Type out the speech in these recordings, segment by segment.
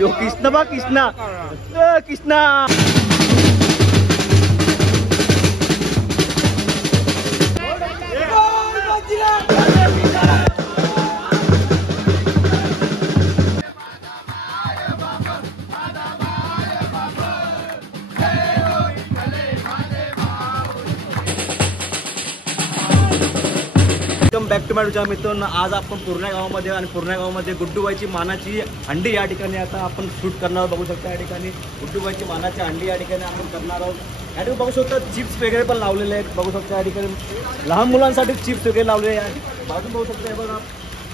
यो कृष्ण बा Krishna Krishna back to माय मित्रांनो, आज आपण पूर्णा गावामध्ये आणि पूर्णा गावामध्ये गुड्डूबाईची मानाची हंडी या ठिकाणी आता आपण शूट करणार आहोत. बघू शकता या ठिकाणी गुड्डूबाईची मानाची हंडी या ठिकाणी आपण करणार आहोत. या ठिकाणी बघू शकता चिप्स वगैरे पण लावलेले आहेत. बघू शकता या ठिकाणी लहान मुलांसाठी चिप्स वगैरे लावलेले आहेत. बाजून बघू शकता बघा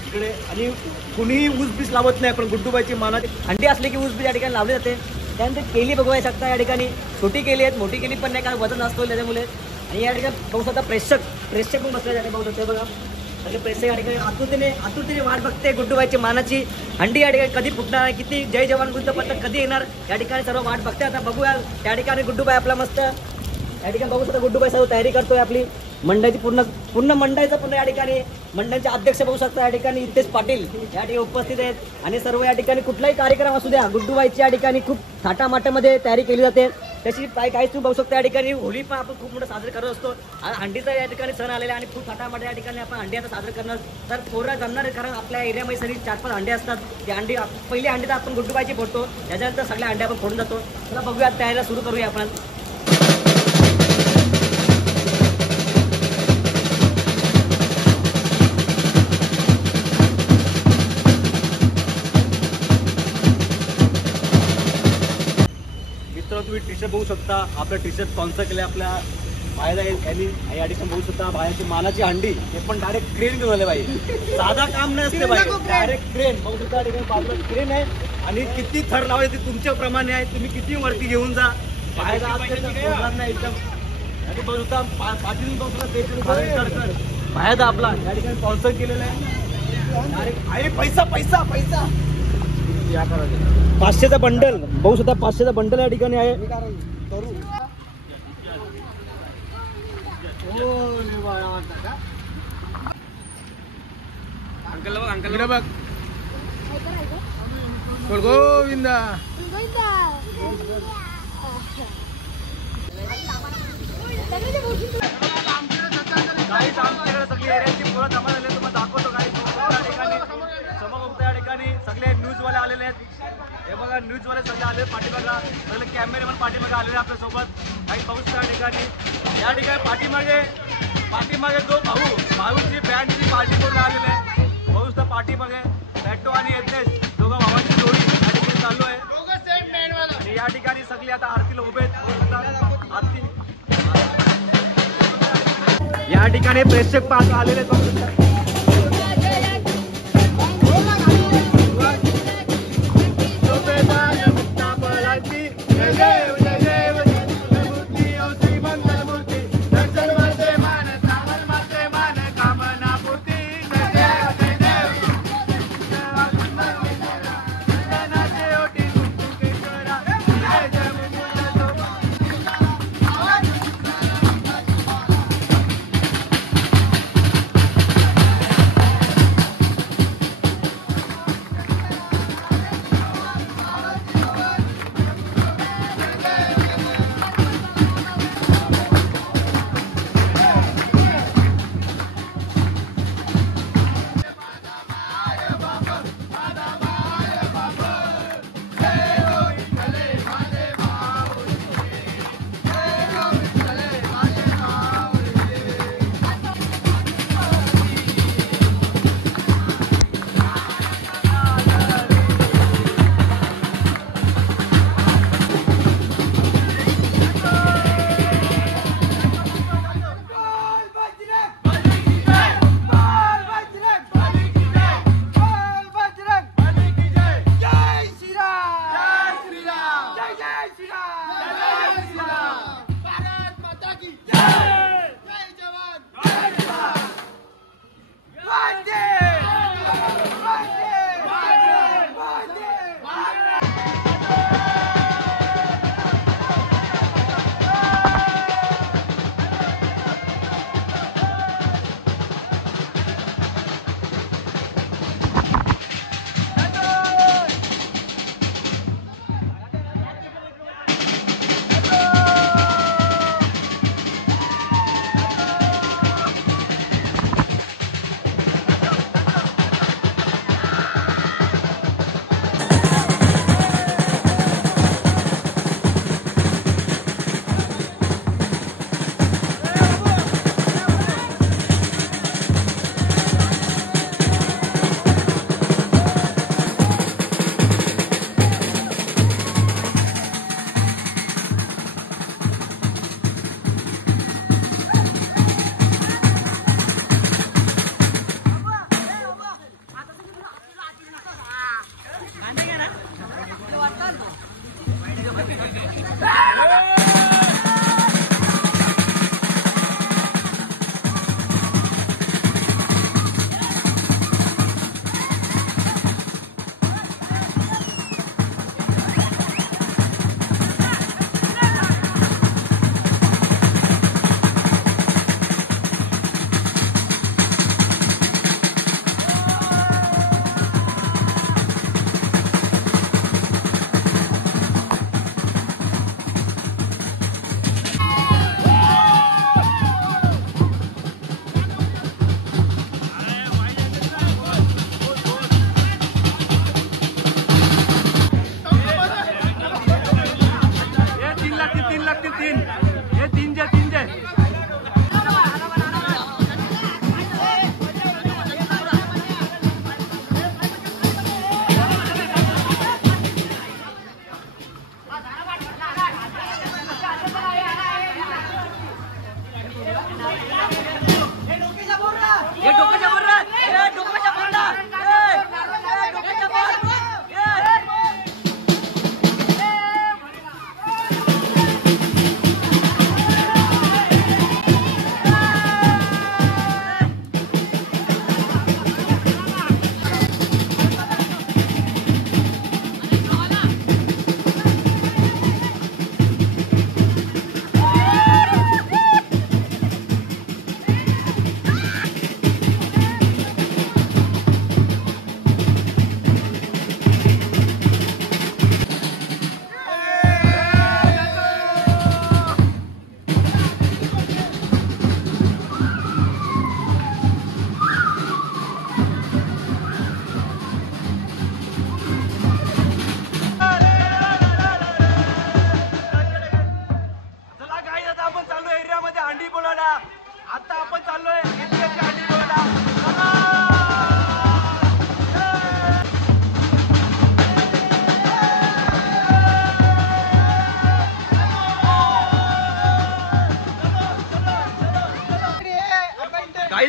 इकडे. आणि कुणीही ऊस बीस लावत नाही, पण गुड्डूबाईची मानाची हंडी असली की ऊस बीस या ठिकाणी लावली जाते. त्यानंतर केली बघू शकता या ठिकाणी छोटी केली आहेत, मोठी केली पण नाही, कारण वजन असतो त्याच्यामुळे. आणि या ठिकाणी बघू शकता प्रेक्षक पण बसले जाते. बघू शकता बघा सगळे प्रेक्षक या ठिकाणी आतुरतेने वाट बघते गुड्डूबाईची मानाची हंडी या ठिकाणी कधी फुटणार, किती जय जवान वृत्तपत्र कधी येणार या ठिकाणी सर्व वाट बघते. आता बघूया त्या ठिकाणी गुड्डूबाई आपला मस्त या ठिकाणी बघू शकता गुड्डूबाई सर्व तयारी करतोय आपली मंडळाची पूर्ण मंडळाचं पूर्ण या ठिकाणी मंडळाचे अध्यक्ष बघू शकता या ठिकाणी हितेश पाटील या ठिकाणी उपस्थित आहेत. आणि सर्व या ठिकाणी कुठलाही कार्यक्रम असू द्या गुड्डूबाईची या ठिकाणी खूप थाटामाटामध्ये तयारी केली जाते. तशी काही तुम्ही बघू शकता या ठिकाणी होळी पण आपण खूप मोठं साजरा करत असतो. हंडीचा या ठिकाणी सण आलेला आणि खूप थाटामाटा या ठिकाणी आपण हंडी आता साजरा करणार. तर पोरं जमणार आहे, कारण आपल्या एरियामध्ये सगळी 4-5 हंडे असतात. ती हंडी पहिली हंडी तर आपण गुड्डूबाईची फोडतो, त्याच्यानंतर सगळ्या हंड्या आपण फोडून जातो. चला बघूया तयारीला सुरू करूया आपण. तुम्ही टी शर्ट बघू शकता, आपलं टी शर्ट स्पॉन्सर केले आपल्या बाहेर यांनी. या ठिकाणी बघू शकता बाहेरची मानाची हंडी, ते पण डायरेक्ट क्रेन घेऊन आले बाई. साधा काम नाही असते बाई, डायरेक्ट क्रेन. बघू शकता बाजूला क्रेन आहे आणि किती थर लावायचे ते तुमच्या प्रमाणे आहे. तुम्ही किती वरती घेऊन जा, बाहेर नाही एकदम. बघू शकता पाठीने बघू शकता बाहेर आपला या ठिकाणी स्पॉन्सर केलेलं आहे. डायरेक्ट आहे पैसा पैसा पैसा. 500चा बंडल बघू शकता, 500चा बंडल या ठिकाणी आहे. अंकल बघ गोविंदा. सगळी एरियाची मुलं जमा झाली, तुम्हाला दाखवतो काही या ठिकाणी सगळे न्यूजवाले आलेले आहेत. हे बघा न्यूजवाले सगळे आले पाठीमागा, सगळे कॅमेरेमॅन पाठीमागे आलेले आपल्यासोबत. काही पाऊस त्या ठिकाणी या ठिकाणी पाठीमागे जो भाऊची बँडची पार्टी करून आलेली आहे. भाऊ तर पाठीमागे बॅटो आणि एथलेस दोघं भावांची जोडी या ठिकाणी चालू आहे. आणि या ठिकाणी सगळे आता आरतीला उभे आहेत. आरती या ठिकाणी प्रेक्षक पाहत आलेले आहेत.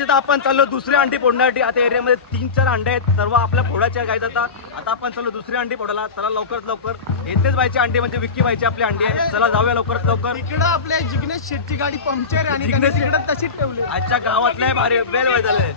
आता आपण चाललो दुसऱ्या अंडी फोडण्यासाठी. आता एरियामध्ये 3-4 अंडे आहेत, सर्व आपल्या फोडाच्या गाईज. आता आपण चाललो दुसऱ्या अंडी फोडायला. चला लवकरात लवकर. येतेच व्हायची अंडी म्हणजे विक्की व्हायची आपली अंडी आहे. चला जाऊया लवकरात लवकर. इकडं आपल्या जिग्नेश शेटची गाडी पंक्चर आहे आणि तिकडे तशीच ठेवली. आजच्या गावातल्या भारी बेल व्हाय झाले.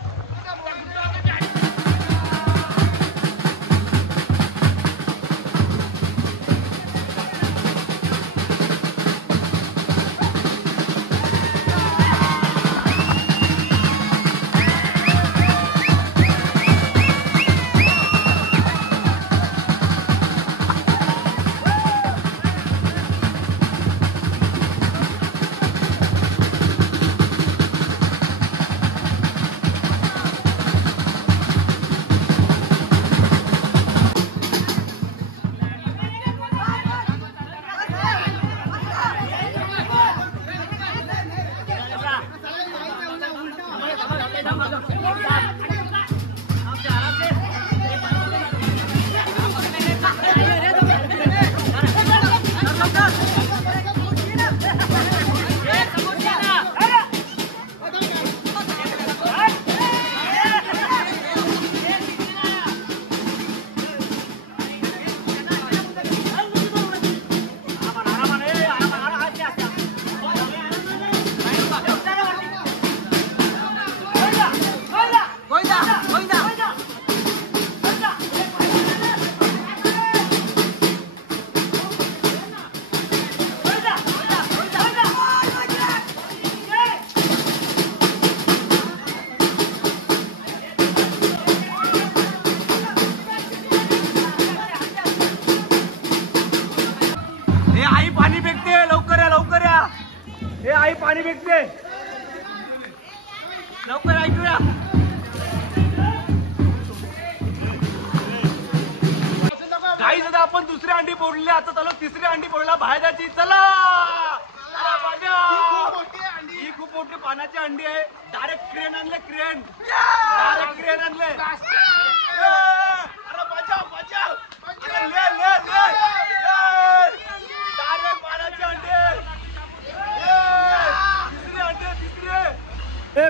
पाणी भेटते लवकर ऐकूया. गाईज आता आपण दुसरी अंडी फोडली. आता चलो तिसरी अंडी फोडला बाहेर जायची. चला ही खूप मोठी पानाची अंडी आहे. डायरेक्ट क्रेन आणले. डायरेक्ट क्रेन आणले. अरे बचाव बचाव. अरे ले ले ले. डायरेक्ट पानाची अंडी.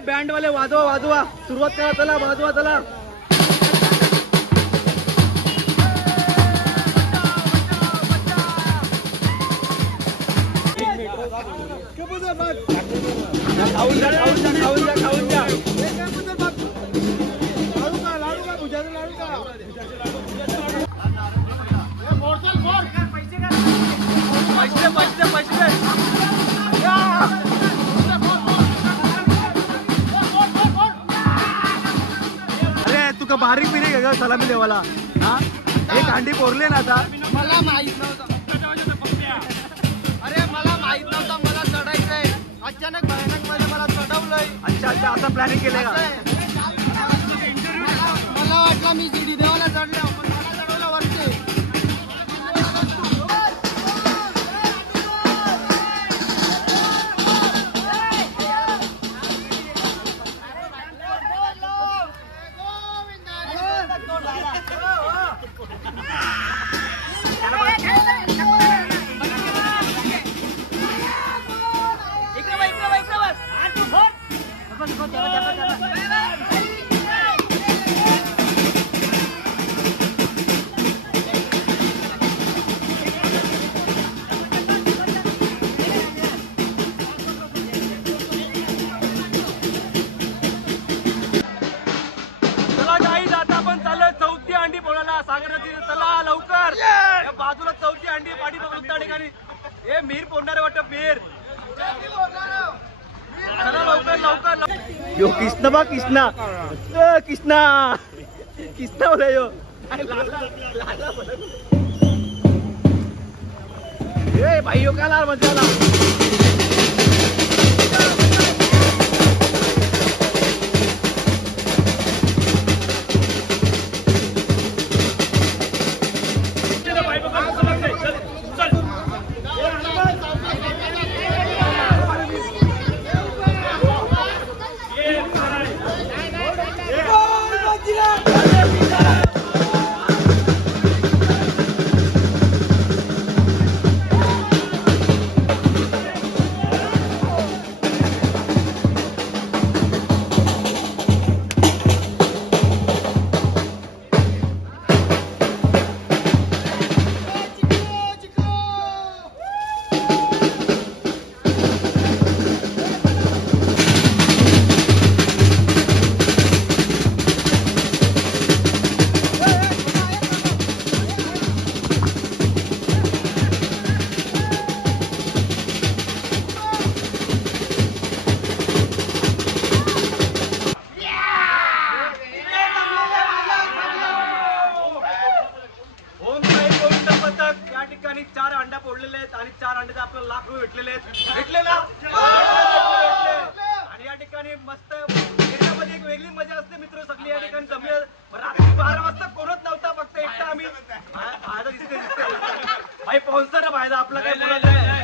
बँड वाले वाजवा सुरुवात करा. चला वाजवा चला. तारीख बिरीख आहे का सलामी देवाला? हा एक अंडी पोरले ना आता. मला माहित नव्हतं. अरे मला माहित नव्हतं मला चढायचंय. अचानक भयानक मध्ये मला चढवलंय. अच्छा अच्छा असं प्लॅनिंग केलंय का? मला वाटलं मी शिडी देवाला चढलो पण मला चढवलं वरती. चला गाईज आता आपण चाललोय चौथी अंडी पोळायला सागर नदी. चला लवकर या बाजूला चौथी अंडी पाठी बघून त्या ठिकाणी हे मीर पोडणारे वाटत मीर. चला लवकर लवकर. यो कृष्ण बा कृष्णा कृष्णा कृष्णा बोला यो. ए भाई यो काय लाल मजा आला. चार अंडा फोडलेले आहेत आणि 4 अंड्याचे आपल्याला लाख रुपये भेटलेले आहेत. भेटले ना? आणि या ठिकाणी मस्त मध्ये एक वेगळी मजा असते मित्र. सगळी या ठिकाणी जमले. रात्री 12 वाजता कोणच नव्हता फक्त एकटा आम्ही. भाई पाहुणचा ना भाई आपला काय बोलत नाही.